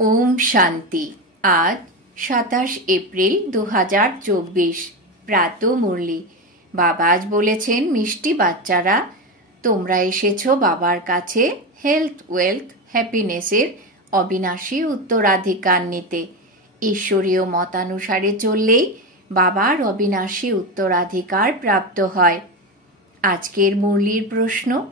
ওম শান্তি। আজ 27 এপ্রিল 2024 প্রাত মুরলি। বাবা আজ বলেছেন, মিষ্টি বাচ্চারা, তোমরা এসেছো বাবার কাছে হেলথ, ওয়েলথ, হ্যাপিনেসের অবিনাশী উত্তরাধিকার নিতে। ঈশ্বরীয় মতানুসারে চললেই বাবার অবিনাশী উত্তরাধিকার প্রাপ্ত হয়। আজকের মুরলির প্রশ্ন,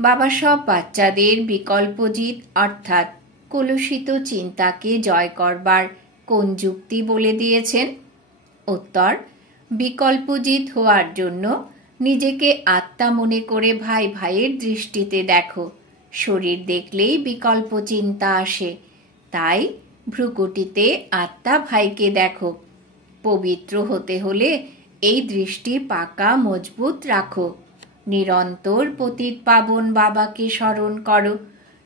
বাবা সব বাচ্চাদের বিকল্পজিৎ অর্থাৎ কলুষিত চিন্তাকে জয় করবার কোন যুক্তি বলে দিয়েছেন? উত্তর, বিকল্পজিৎ হওয়ার জন্য নিজেকে আত্মা মনে করে ভাই ভাইয়ের দৃষ্টিতে দেখো। শরীর দেখলেই বিকল্প চিন্তা আসে, তাই ভ্রুকুটিতে আত্মা ভাইকে দেখো। পবিত্র হতে হলে এই দৃষ্টি পাকা মজবুত রাখো। নিরন্তর পতিত পাবন বাবাকে স্মরণ করো।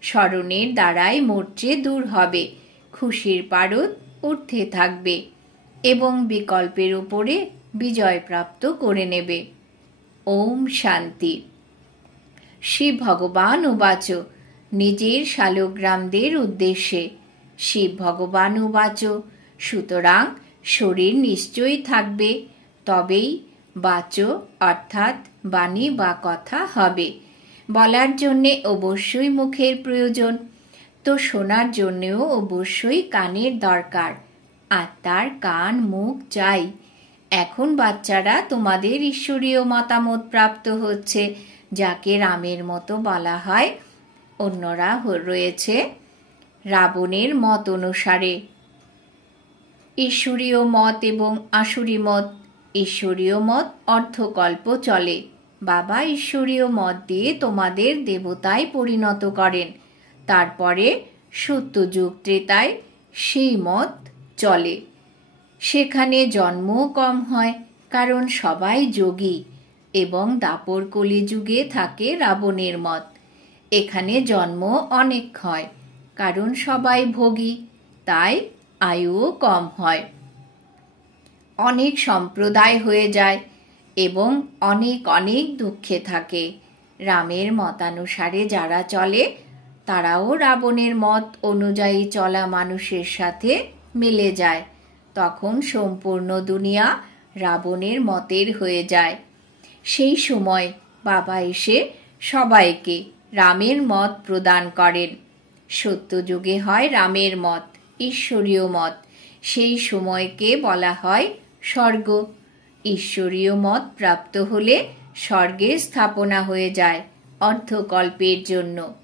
স্মরণের দ্বারাই মোর্চে দূর হবে, খুশির পারদ উঠতে থাকবে এবং বিকল্পের উপরে বিজয় প্রাপ্ত করে নেবে। ওম শান্তি। শিব ভগবান উবাচ, নিজের শালগ্রামদের উদ্দেশ্যে। শিব ভগবান উবাচ, সুতরাং শরীর নিশ্চয়ই থাকবে, তবেই বাচ অর্থাৎ বাণী বা কথা হবে। বলার জন্যে অবশ্যই মুখের প্রয়োজন, তো শোনার জন্যেও অবশ্যই কানের দরকার। আত্মার কান মুখ চাই। এখন বাচ্চারা তোমাদের ঈশ্বরীয় মতামত প্রাপ্ত হচ্ছে, যাকে রামের মতো বলা হয়। অন্যরা রয়েছে রাবণের মত অনুসারে। ঈশ্বরীয় মত এবং আসুরি মত। ঈশ্বরীয় মত অর্ধকল্প চলে। বাবা ঈশ্বরীয় মত দিয়ে তোমাদের দেবতায় পরিণত করেন। তারপরে সত্যযুগ ত্রেতায় সেই মত চলে। সেখানে জন্মও কম হয়, কারণ সবাই যোগী, এবং দাপর কলিযুগে থাকে রাবণের মত। এখানে জন্ম অনেক হয়, কারণ সবাই ভোগী, তাই আয়ুও কম হয়। অনেক সম্প্রদায় হয়ে যায় এবং অনেক অনেক দুঃখে থাকে। রামের মতানুসারে যারা চলে, তারাও রাবণের মত অনুযায়ী চলা মানুষের সাথে মিলে যায়। তখন সম্পূর্ণ দুনিয়া রাবণের মতের হয়ে যায়। সেই সময় বাবা এসে সবাইকে রামের মত প্রদান করেন। সত্যযুগে হয় রামের মত, ঈশ্বরীয় মত। সেই সময়কে বলা হয় স্বর্গ। ঈশ্বরীয় মত প্রাপ্ত হলে স্বর্গের স্থাপনা হয়ে যায় অর্ধকল্পের জন্য।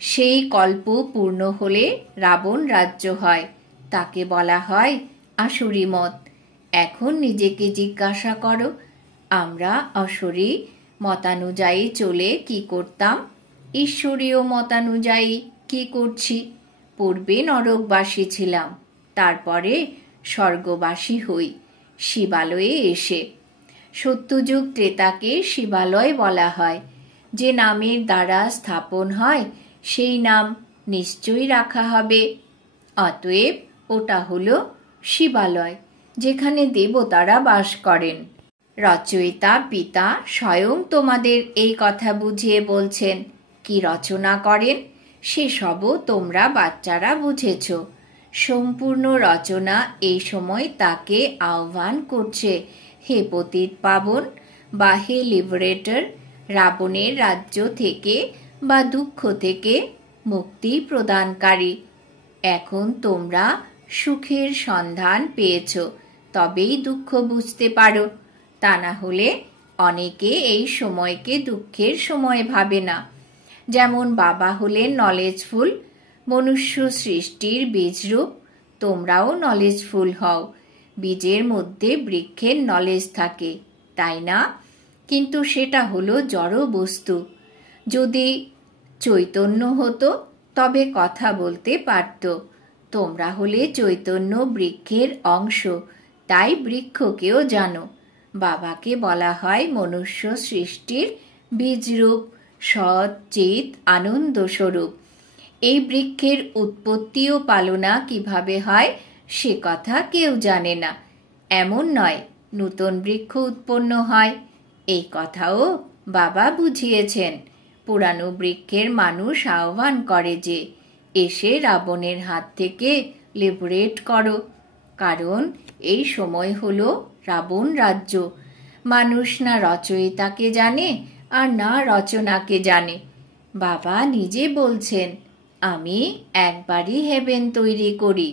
সেই কল্প পূর্ণ হলে রাবণ রাজ্য হয়, তাকে বলা হয় আসুরি মত। এখন নিজেকে জিজ্ঞাসা করো, আমরা আসুরি মতানুযায়ী চলে কি করতাম, ঈশ্বরীয় মতানুযায়ী কি করছি? পূর্বে নরকবাসী ছিলাম, তারপরে স্বর্গবাসী হই শিবালয়ে এসে। সত্যযুগ ত্রেতাকে শিবালয় বলা হয়। যে নামের দ্বারা স্থাপন হয় সেই নাম নিশ্চয়ই রাখা হবে। অতএব ওটা হলো শিবালয়, যেখানে দেবতারা বাস করেন। রচয়িতা পিতা স্বয়ং তোমাদের এই কথা বুঝিয়ে বলছেন। কি রচনা করেন সেসবও তোমরা বাচ্চারা বুঝেছ। সম্পূর্ণ রচনা এই সময় তাকে আহ্বান করছে, হে পতিত পাবন বা হে লিবারেটর, রাবণের রাজ্য থেকে বা দুঃখ থেকে মুক্তি প্রদানকারী। এখন তোমরা সুখের সন্ধান পেয়েছ, তবেই দুঃখ বুঝতে পারো। তা না হলে অনেকে এই সময়কে দুঃখের সময় ভাবে না। যেমন বাবা হলেন নলেজফুল, মনুষ্য সৃষ্টির বীজরূপ। তোমরাও নলেজফুল হও। বীজের মধ্যে বৃক্ষের নলেজ থাকে, তাই না? কিন্তু সেটা হলো জড় বস্তু। যদি চৈতন্য হতো তবে কথা বলতে পারত। তোমরা হলে চৈতন্য বৃক্ষের অংশ, তাই বৃক্ষকেও জানো। বাবাকে বলা হয় মনুষ্য সৃষ্টির বীজরূপ, সৎ চিত আনন্দ স্বরূপ। এই বৃক্ষের উৎপত্তি ও পালনা কিভাবে হয় সে কথা কেউ জানে না। এমন নয় নূতন বৃক্ষ উৎপন্ন হয়, এই কথাও বাবা বুঝিয়েছেন। পুরানো বৃক্ষের মানুষ আহ্বান করে যে এসে রাবণের হাত থেকে লিবারেট করো, কারণ এই সময় হলো রাবণ রাজ্য। মানুষ না রচয়িতাকে জানে আর না রচনাকে জানে। বাবা নিজে বলছেন, আমি একবারই হেভেন তৈরি করি,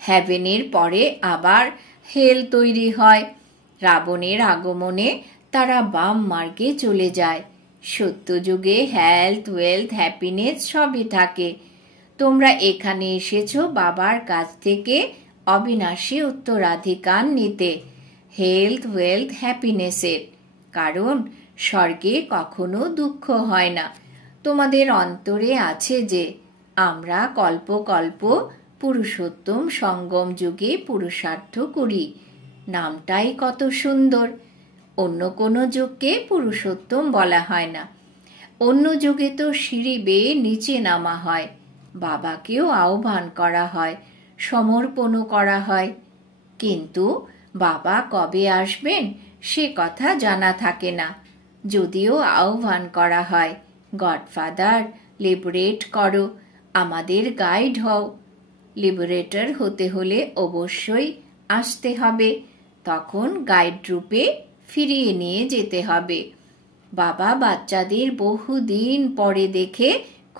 হেভেনের পরে আবার হেল তৈরি হয়। রাবণের আগমনে তারা বাম মার্গে চলে যায়। সত্যযুগে হেলথ, ওয়েলথ, হ্যাপিনেস সবই থাকে। তোমরা এখানে এসেছো বাবার কাছ থেকে অবিনাশী উত্তরাধিকার নিতে, হেলথ, ওয়েলথ, হ্যাপিনেসের। কারণ স্বর্গে কখনো দুঃখ হয় না। তোমাদের অন্তরে আছে যে আমরা কল্প কল্প পুরুষোত্তম সঙ্গম যুগে পুরুষার্থ করি। নামটাই কত সুন্দর। অন্য কোনো যুগকে পুরুষোত্তম বলা হয় না। অন্য যুগে তো সিঁড়ি বেয়ে নিচে নামা হয়, বাবাকেও আহ্বান করা হয়, সমর্পণও করা হয়। কিন্তু বাবা কবে আসবেন সে কথা জানা থাকে না, যদিও আহ্বান করা হয়, গডফাদার লিবারেট করো, আমাদের গাইড হও। লিবারেটর হতে হলে অবশ্যই আসতে হবে, তখন গাইড রূপে ফিরিয়ে নিয়ে যেতে হবে। বাবা বাচ্চাদের বহুদিন পরে দেখে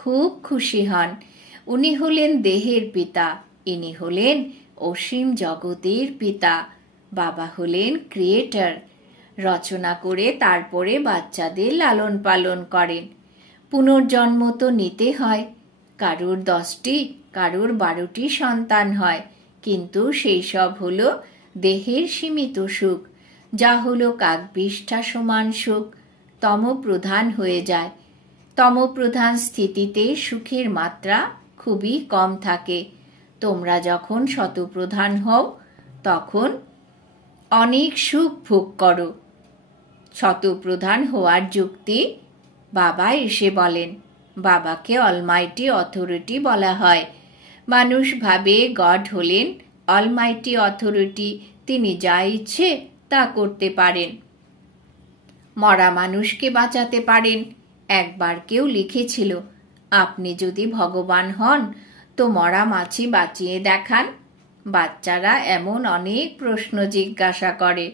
খুব খুশি হন। উনি হলেন দেহের পিতা, ইনি হলেন অসীম জগতের পিতা। বাবা হলেন ক্রিয়েটর, রচনা করে তারপরে বাচ্চাদের লালন পালন করেন। পুনর্জন্ম তো নিতে হয়। কারুর 10টি, কারুর 12টি সন্তান হয়, কিন্তু সেই সব হলো দেহের সীমিত সুখ, যা হলো কাকবিষ্ঠা সমান সুখ। তমপ্রধান হয়ে যায়। তমপ্রধান স্থিতিতে সুখের মাত্রা খুবই কম থাকে। তোমরা যখন শতপ্রধান হও তখন অনেক সুখ ভোগ করো। শতপ্রধান হওয়ার যুক্তি বাবা এসে বলেন। বাবাকে অলমাইটি অথরিটি বলা হয়। মানুষ ভাবে গড হলেন অলমাইটি অথরিটি, তিনি যা ইচ্ছে তা করতে পারেন, মরা মানুষকে বাঁচাতে পারেন। একবার কেউ লিখেছিল, আপনি যদি ভগবান হন তো মরা মাছি বাঁচিয়ে দেখান। বাচ্চারা এমন অনেক প্রশ্ন জিজ্ঞাসা করে।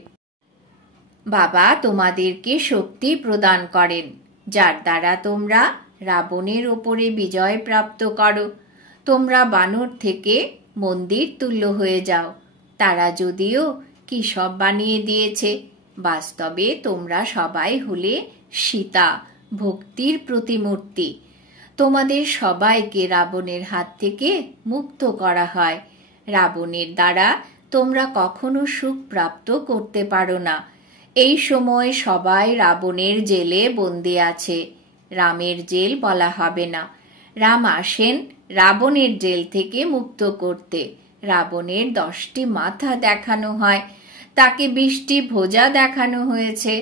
বাবা তোমাদেরকে শক্তি প্রদান করেন, যার দ্বারা তোমরা রাবণের ওপরে বিজয় প্রাপ্ত করো। তোমরা বানর থেকে মন্দির তুল্য হয়ে যাও। তারা যদিও কি সব বানিয়ে দিয়েছে, বাস্তবে তোমরা সবাই হলে সীতা, ভক্তির প্রতিমূর্তি। তোমাদের সবাইকে রাবণের হাত থেকে মুক্ত করা হয়। রাবণের দ্বারা তোমরা কখনো সুখ প্রাপ্ত করতে পারো না। এই সময় সবাই রাবণের জেলে বন্দী আছে। রামের জেল বলা হবে না। রাম আসেন রাবণের জেল থেকে মুক্ত করতে। রাবণের 10টি মাথা দেখানো হয়, তাকে 20টি ভুজা দেখানো হয়েছে।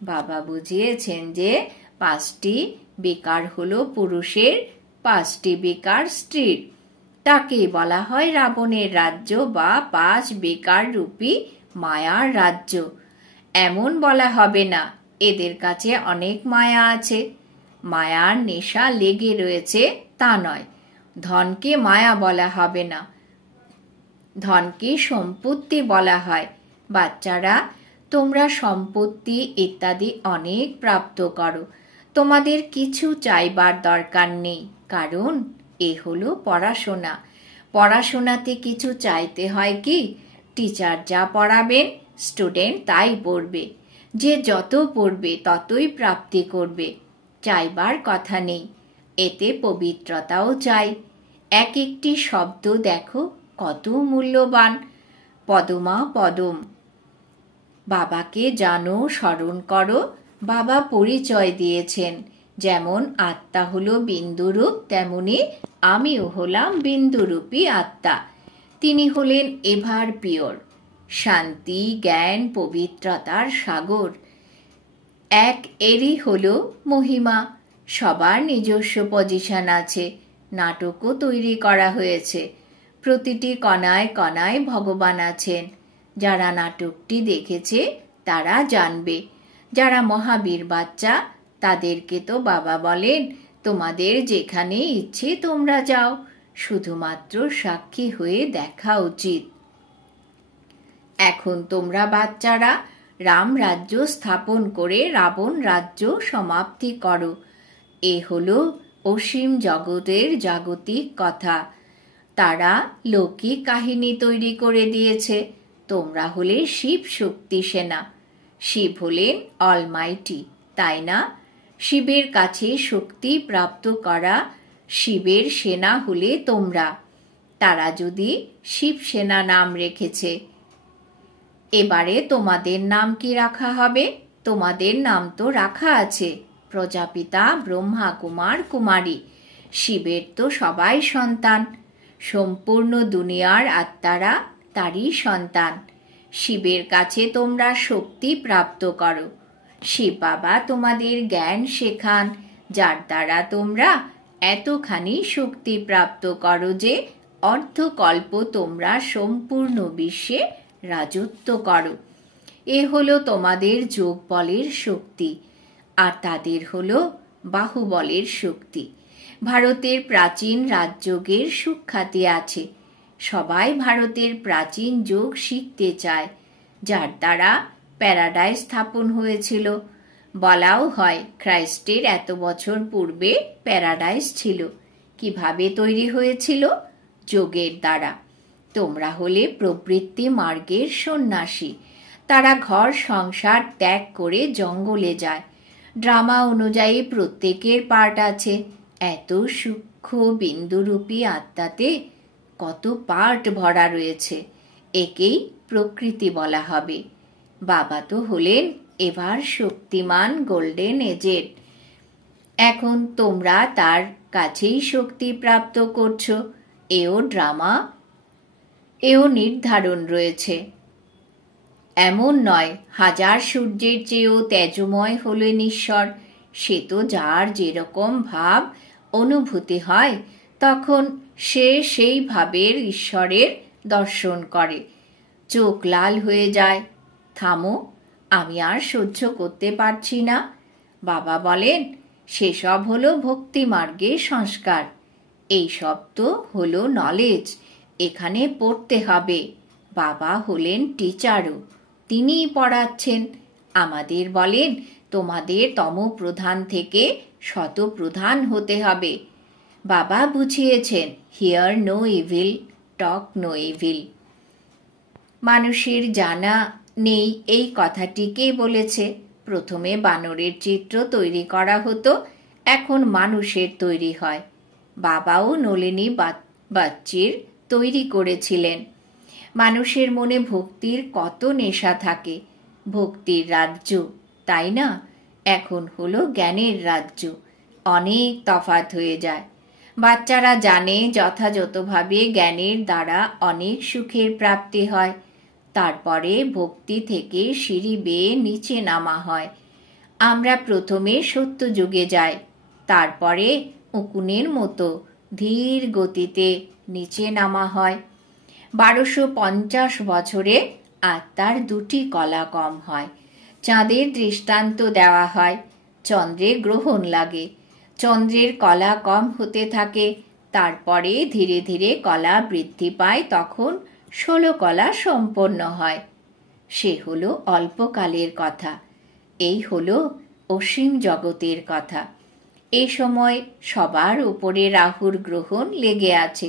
বাবা বুঝিয়েছেন যে 5টি বিকার হলো পুরুষের, 5টি বিকার স্ত্রীর। তাকেই বলা হয় রাবণের রাজ্য বা 5 বিকার রূপী মায়ার রাজ্য। এমন বলা হবে না এদের কাছে অনেক মায়া আছে, মায়ার নেশা লেগে রয়েছে, তা নয়। ধনকে মায়া বলা হবে না, ধনকে সম্পত্তি বলা হয়। বাচ্চারা, তোমরা সম্পত্তি ইত্যাদি অনেক প্রাপ্ত করো, তোমাদের কিছু চাইবার দরকার নেই, কারণ এ হলো পড়াশোনা। পড়াশোনাতে কিছু চাইতে হয় কি? টিচার যা পড়াবেন স্টুডেন্ট তাই পড়বে। যে যত পড়বে ততই প্রাপ্তি করবে, চাইবার কথা নেই। এতে পবিত্রতাও চাই। এক একটি শব্দ দেখো কত মূল্যবান। পদমা পদম, বাবাকে জানো, স্মরণ করো। বাবা পরিচয় দিয়েছেন, যেমন আত্মা হলো বিন্দুরূপ, তেমনি আমিও হলাম বিন্দুরূপী আত্মা। তিনি হলেন এভার পিওর, শান্তি, জ্ঞান, পবিত্রতার সাগর। এক এরই হলো মহিমা। সবার নিজস্ব পজিশন আছে, নাটকও তৈরি করা হয়েছে। প্রতিটি কণায় কণায় ভগবান আছেন। যারা নাটকটি দেখেছে তারা জানবে। যারা মহাবীর বাচ্চা তাদেরকে তো বাবা বলেন তোমাদের যেখানে ইচ্ছে তোমরা যাও, শুধুমাত্র সাক্ষী হয়ে দেখা উচিত। এখন তোমরা বাচ্চারা রাম রাজ্য স্থাপন করে রাবণ রাজ্য সমাপ্তি করো। এ হলো অসীম জগতের জাগতিক কথা। তারা লৌকিক কাহিনী তৈরি করে দিয়েছে। তোমরা হলে শিব শক্তি সেনা। শিব হলেন অলমাইটি, তাই না? শিবের কাছে শক্তি প্রাপ্ত করা শিবের সেনা হলে তোমরা। তারা যদি শিব সেনা নাম রেখেছে। এবারে তোমাদের নাম কি রাখা হবে? তোমাদের নাম তো রাখা আছে, প্রজাপিতা, ব্রহ্মা, কুমার, কুমারী। শিবের তো সবাই সন্তান। সম্পূর্ণ দুনিয়ার আত্মারা তারই সন্তান। শিবের কাছে তোমরা শক্তি প্রাপ্ত করো। শিব বাবা তোমাদের জ্ঞান শেখান, যার দ্বারা তোমরা এতখানি শক্তি প্রাপ্ত করো যে অর্ধকল্প তোমরা সম্পূর্ণ বিশ্বে রাজত্ব করো। এ হলো তোমাদের যোগ বলের শক্তি, আর তাদের হলো বাহুবলের শক্তি। ভারতের প্রাচীন রাজযোগের সুখ্যাতি আছে। সবাই ভারতের প্রাচীন যোগ শিখতে চায়, যার দ্বারা প্যারাডাইস স্থাপন হয়েছিল। বলাও হয় খ্রাইস্টের এত বছর পূর্বে প্যারাডাইস ছিল। কিভাবে তৈরি হয়েছিল? যোগের দ্বারা। তোমরা হলে প্রবৃত্তি মার্গের সন্ন্যাসী। তারা ঘর সংসার ত্যাগ করে জঙ্গলে যায়। ড্রামা অনুযায়ী প্রত্যেকের পার্ট আছে। এত সূক্ষ্ম বিন্দুরূপী আত্মাতে কত পার্ট ভরা রয়েছে। একেই প্রকৃতি বলা হবে। বাবা তো হলেন এবার শক্তিমান গোল্ডেন এজের। এখন তোমরা তার কাছেই শক্তি প্রাপ্ত করছো। এও ড্রামা, এও নির্ধারণ রয়েছে। এমন নয় হাজার সূর্যের চেয়েও তেজময় হলেন ঈশ্বর। সে তো যার যেরকম ভাব অনুভূতি হয় তখন সে সেই ভাবের ঈশ্বরের দর্শন করে। চোখ লাল হয়ে যায়। থামো, আমি আর সহ্য করতে পারছি না। বাবা বলেন সেসব হলো ভক্তি মার্গের সংস্কার। এই সব তো হলো নলেজ, এখানে পড়তে হবে। বাবা হলেন টিচারও, তিনিই পড়াচ্ছেন। আমাদের বলেন তোমাদের তমপ্রধান থেকে শতপ্রধান হতে হবে। বাবা বুঝিয়েছেন hear no evil, talk no evil. মানুষের জানা নেই এই কথাটিকে বলেছে। প্রথমে বানরের চিত্র তৈরি করা হতো, এখন মানুষের তৈরি হয়। বাবাও নলিনী বাচ্চির তৈরি করেছিলেন। মানুষের মনে ভক্তির কত নেশা থাকে। ভক্তির রাজ্য, তাই না? এখন হলো জ্ঞানের রাজ্য। অনেক তফাৎ হয়ে যায়। বাচ্চারা জানে যথাযথভাবে জ্ঞানের দ্বারা অনেক সুখের প্রাপ্তি হয়। তারপরে ভক্তি থেকে সিঁড়ি বেয়ে নিচে নামা হয়। আমরা প্রথমে সত্যযুগে যাই, তারপরে উকুনের মতো ধীর গতিতে নিচে নামা হয়। 1250 বছরে আত্মার 2টি কলা কম হয়। চাঁদের দৃষ্টান্ত দেওয়া হয়। চন্দ্রে গ্রহণ লাগে, চন্দ্রের কলা কম হতে থাকে। তারপরে ধীরে ধীরে কলা বৃদ্ধি পায়, তখন 16 কলা সম্পন্ন হয়। সে হলো অল্পকালের কথা। এই হলো অসীম জগতের কথা। এই সময় সবার উপরে রাহুর গ্রহণ লেগে আছে।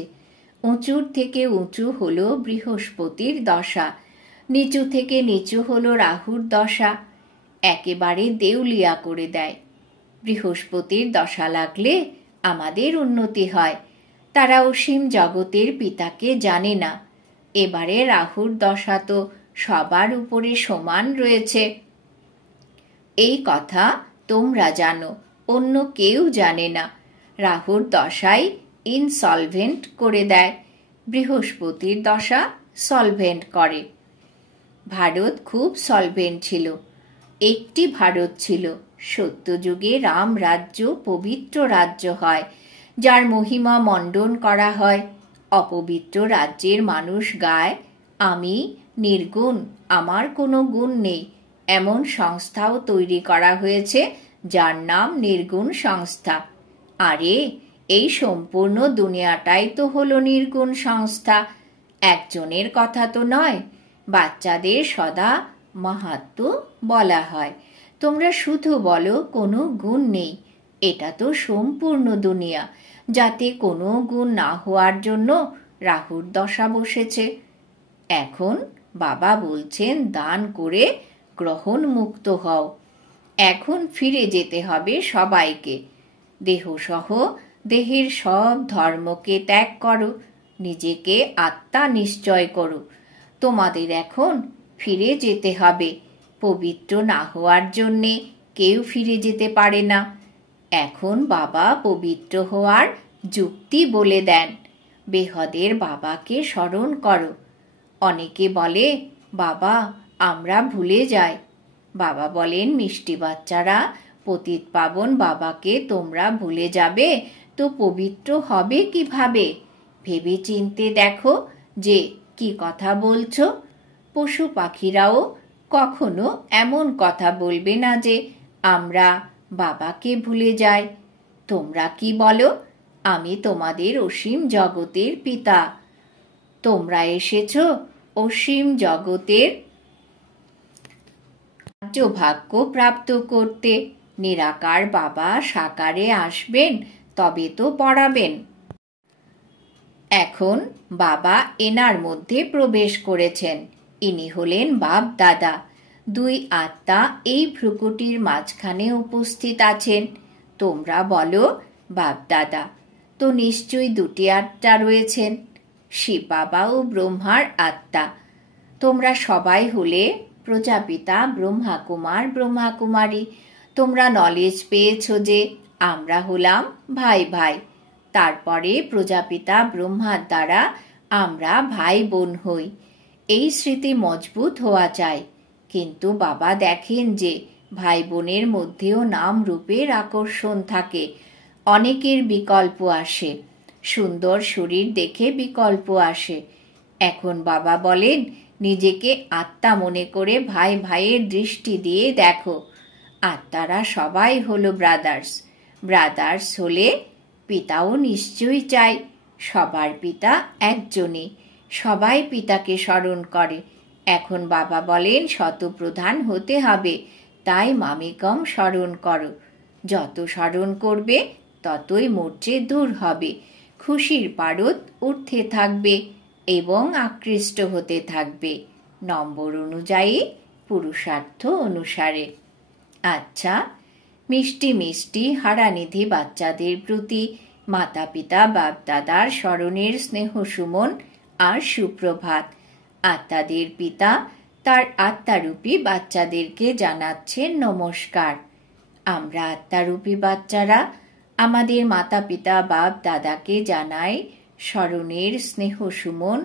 উঁচুর থেকে উঁচু হলো বৃহস্পতির দশা, নিচু থেকে নিচু হলো রাহুর দশা। একেবারে দেউলিয়া করে দেয়। বৃহস্পতির দশা লাগলে আমাদের উন্নতি হয়। তারা অসীম জগতের পিতাকে জানে না। এবারে রাহুর দশা তো সবার উপরে সমান রয়েছে। এই কথা তোমরা জানো, অন্য কেউ জানে না। রাহুর দশাই ইনসলভেন্ট করে দেয়, বৃহস্পতির দশা সলভেন্ট করে। ভারত খুব সলভেন্ট ছিল। একটি ভারত ছিল। সত্যযুগে রাম রাজ্য পবিত্র রাজ্য হয়, যার মহিমা মণ্ডন করা হয়। অপবিত্র রাজ্যের মানুষ গায় আমি নির্গুণ, আমার কোনো গুণ নেই। এমন সংস্থাও তৈরি করা হয়েছে যার নাম নির্গুণ সংস্থা। আরে, এই সম্পূর্ণ দুনিয়াটাই তো হলো নির্গুণ সংস্থা, একজনের কথা তো নয়। বাচ্চাদের সদা মাহাত্ম্য বলা হয়, তোমরা শুধু বলো কোনো গুণ নেই। এটা তো সম্পূর্ণ দুনিয়া, যাতে কোনো গুণ না হওয়ার জন্য রাহুর দশা বসেছে। এখন বাবা বলছেন দান করে গ্রহণ মুক্ত হও। এখন ফিরে যেতে হবে সবাইকে। দেহসহ দেহের সব ধর্মকে ত্যাগ করো, নিজেকে আত্মা নিশ্চয় করো। তোমাদের এখন ফিরে যেতে হবে। পবিত্র না হওয়ার জন্যে কেউ ফিরে যেতে পারে না। এখন বাবা পবিত্র হওয়ার যুক্তি বলে দেন। বেহদের বাবাকে স্মরণ করো। অনেকে বলে, বাবা আমরা ভুলে যাই। বাবা বলেন, মিষ্টি বাচ্চারা, পতিত পাবন বাবাকে তোমরা ভুলে যাবে তো পবিত্র হবে কিভাবে? ভেবে চিনতে দেখো যে কি কথা বলছো। পশু পাখিরাও কখনো এমন কথা বলবে না যে আমরা বাবাকে ভুলে যাই। তোমরা কি বলো? আমি তোমাদের অসীম জগতের পিতা। তোমরা এসেছো অসীম জগতের ভাগ্য প্রাপ্ত করতে। নিরাকার বাবা সাকারে আসবেন, তবে তো পড়াবেন। এখন বাবা এনার মধ্যে প্রবেশ করেছেন। ইনি হলেন বাপ দাদা। দুই আত্মা এই ভ্রুকুটির মাঝখানে উপস্থিত আছেন। তোমরা বলো বাপ দাদা। তো নিশ্চয়ই দুটি আত্মা রয়েছেন, শিব বাবা ও ব্রহ্মার আত্মা। তোমরা সবাই হলে প্রজাপিতা ব্রহ্মা কুমার ব্রহ্মা কুমারী। তোমরা নলেজ পেয়েছো যে আমরা হলাম ভাই ভাই। তারপরে প্রজাপিতা ব্রহ্মার দ্বারা আমরা ভাই বোন হই। এই স্মৃতি মজবুত হওয়া চাই। কিন্তু বাবা দেখেন যে ভাই বোনের মধ্যেও নাম রূপের আকর্ষণ থাকে। অনেকের বিকল্প আসে, সুন্দর শরীর দেখে বিকল্প আসে। এখন বাবা বলেন, নিজেকে আত্মা মনে করে ভাই ভাইয়ের দৃষ্টি দিয়ে দেখো। আত্মারা সবাই হলো ব্রাদার্স। ব্রাদার্স হলে পিতাও নিশ্চয়ই চাই। সবার পিতা একজনই, সবাই পিতাকে স্মরণ করে। এখন বাবা বলেন শতপ্রধান হতে হবে, তাই মামিকম স্মরণ করো। যত স্মরণ করবে ততই মোর্চে দূর হবে, খুশির পারদ উঠতে থাকবে এবং আকৃষ্ট হতে থাকবে নম্বর অনুযায়ী, পুরুষার্থ অনুসারে। আচ্ছা, মিষ্টি মিষ্টি হারানিধি বাচ্চাদের প্রতি মাতা পিতা বাপ দাদার স্মরণের স্নেহ সুমন আর সুপ্রভাত। আত্মাদের পিতা তার আত্মারূপী বাচ্চাদেরকে জানাচ্ছেন নমস্কার। আমরা আত্মারূপী বাচ্চারা আমাদের মাতা পিতা বাপ দাদাকে জানাই স্মরণের স্নেহ সুমন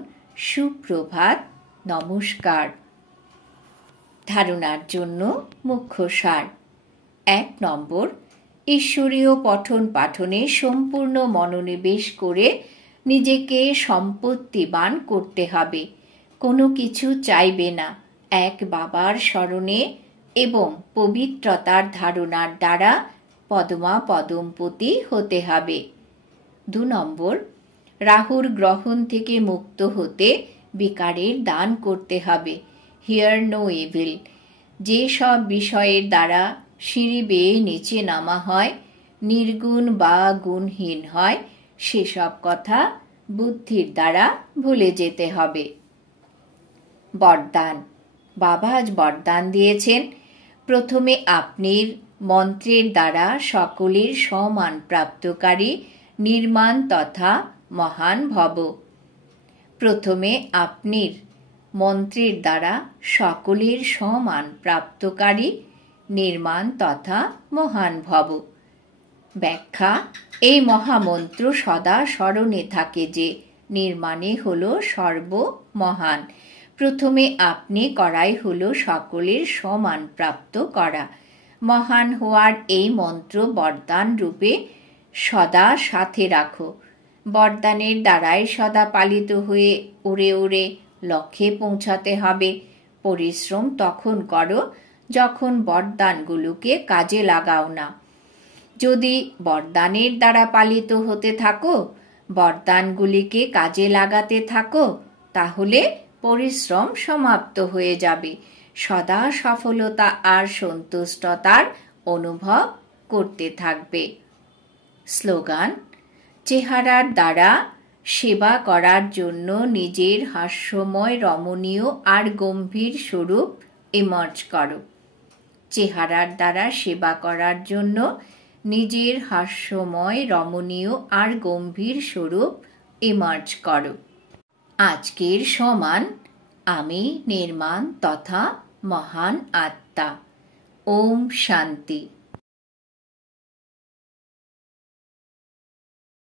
সুপ্রভাত নমস্কার। ধারণার জন্য মুখ্য সার। 1 নম্বর, ঈশ্বরীয় পঠন পাঠনে সম্পূর্ণ মনোনিবেশ করে নিজেকে সম্পত্তিবান করতে হবে। কোনো কিছু চাইবে না, এক বাবার স্মরণে এবং পবিত্রতার ধারণার দ্বারা পদমা পদমপতি হতে হবে। 2 নম্বর, রাহুর গ্রহণ থেকে মুক্ত হতে বিকারের দান করতে হবে। Hear no evil. যে সব বিষয়ের দ্বারা সিঁড়ি বেয়ে নিচে নামা হয়, নির্গুণ বা গুণহীন হয়, সেসব কথা বুদ্ধির দ্বারা ভুলে যেতে হবে। বরদান। বাবা আজ বরদান দিয়েছেন, প্রথমে আপনির মন্ত্রের দ্বারা সকলের সমান প্রাপ্তকারী নির্মাণ তথা মহান ভব। প্রথমে আপনির মন্ত্রের দ্বারা সকলের সমান প্রাপ্তকারী নির্মাণ তথা মহান ভব। ব্যাখ্যা। এই মহামন্ত্র সদা স্মরণে থাকে যে নির্মাণে হলো সর্বমহান। প্রথমে আপনি করাই হলো সকলের সমান প্রাপ্ত করা। মহান হওয়ার এই মন্ত্র বরদান রূপে সদা সাথে রাখো। বরদানের দ্বারাই সদা পালিত হয়ে উড়ে উড়ে লক্ষ্যে পৌঁছাতে হবে। পরিশ্রম তখন করো যখন বরদানগুলোকে কাজে লাগাও না। যদি বরদানের দ্বারা পালিত হতে থাকো, বরদানগুলিকে কাজে লাগাতে থাকো, তাহলে পরিশ্রম সমাপ্ত হয়ে যাবে। সদা সফলতা আর সন্তুষ্টতার অনুভব করতে থাকবে। স্লোগান: চেহারার দ্বারা সেবা করার জন্য নিজের হাস্যময়, রমণীয় আর গম্ভীর স্বরূপ ইমার্জ করো। চেহারার দ্বারা সেবা করার জন্য নিজের হাস্যময়, রমণীয় আর গম্ভীর স্বরূপ ইমার্জ করো। আজকের সমান আমি নির্মাণ তথা মহান আত্মা। ওম শান্তি।